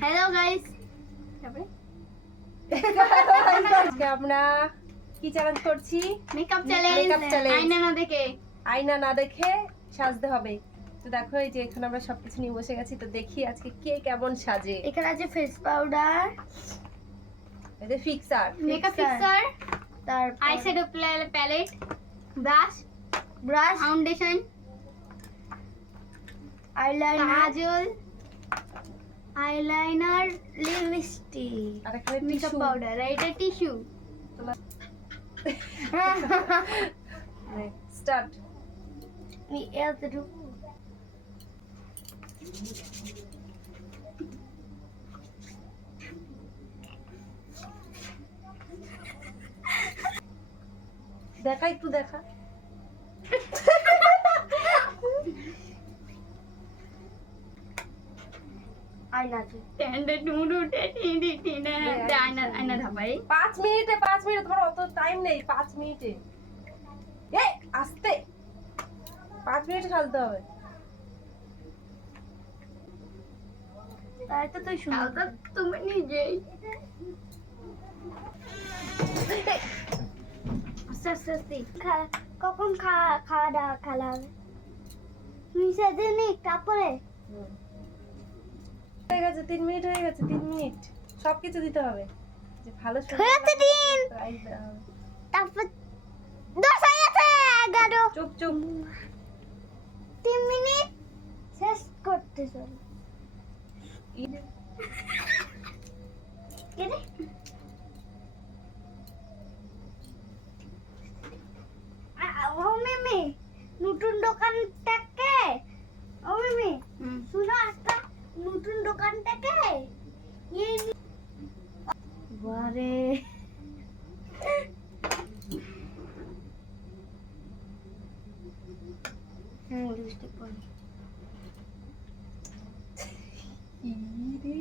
Hello guys, তারপরে আজকে আমরা কি চ্যালেঞ্জ করছি? Makeup Makeup challenge. challenge। আয়না আয়না না দেখে না দেখে সাজতে হবে। তো দেখো এই যে এখানে আমরা সবকিছু নিয়ে বসে গেছি, তো দেখি আজকে কে কেমন সাজে। এখানে আছে ফেস পাউডার, এই যে ফিক্সার, মেকআপ ফিক্সার, তারপর আইশ্যাডো প্যালেট, ব্রাশ, ফাউন্ডেশন, কাজল, আইলাইনার, লিপস্টিক, আর এখানে মেকআপ টিস্যু। পাউডার, আর এটা টিস্যু। স্টার্ট। দেখা একটু দেখা। আয়না আছে। আয়না ধাপাই। 5 মিনিটে 5 মিনিট, তোমার অত টাইম নেই। 5 মিনিটে এই আস্তে 5 মিনিটে সাজতে হবে। তাই তো তুই শুনো তো তুমি নিজেই। আস্তে আস্তে আস্তে। কখন খাওয়া দাওয়া খেলা হবে? তুমি সেদিন তারপরে হয়ে গেছে 3 মিনিট, হয়ে গেছে 3 মিনিট। সবকিছু দিতে হবে, যে ভালো হয়েছে দিন। প্রাইস দেওয়া হবে। তারপর 10 হয়ে গেছে 11। চুপ চুপ। 3 মিনিট শেষ করতে চল। ও মিমি, নতুন দোকানটাকে, ও মিমি শুনো, একটা নতুন দোকানটাকে বারে লিপস্টিক পরি। ইরে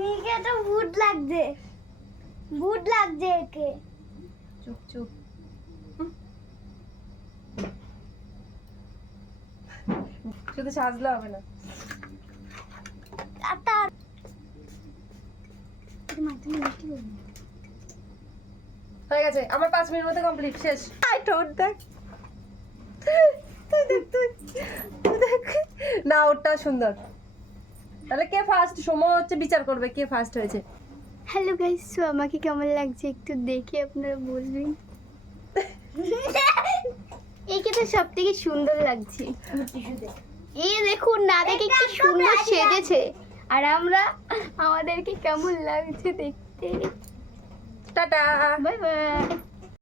মিকে তো ভূত লাগছে, ভূত লাগছে একে। চুপ চুপ। শুধু সাজলে হবে না। তার তুমি মিষ্টি বলবি। হয়ে গেছে আমার 5 মিনিট মধ্যে কমপ্লিট, শেষ। আই ডোন্ট দেখ, তুই দেখ, তুই দেখ না, ওটা সুন্দর। তাহলে কে ফার্স্ট? সময় হচ্ছে বিচার করবে কে ফার্স্ট হয়েছে। হ্যালো গাইস, সো আমাকে কেমন লাগছে একটু দেখে আপনারা বলবেন। একে তো সব থেকে সুন্দর লাগছে। এই দেখুন না, দেখে কি সুন্দর সেজেছে। আর আমরা আমাদেরকে কেমন লাগছে দেখতে। টাটা। Bye bye.